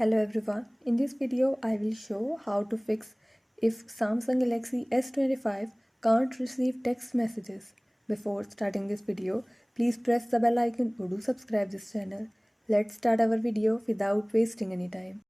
Hello everyone, in this video I will show how to fix if Samsung Galaxy S25 can't receive text messages. Before starting this video, please press the bell icon or do subscribe this channel. Let's start our video without wasting any time.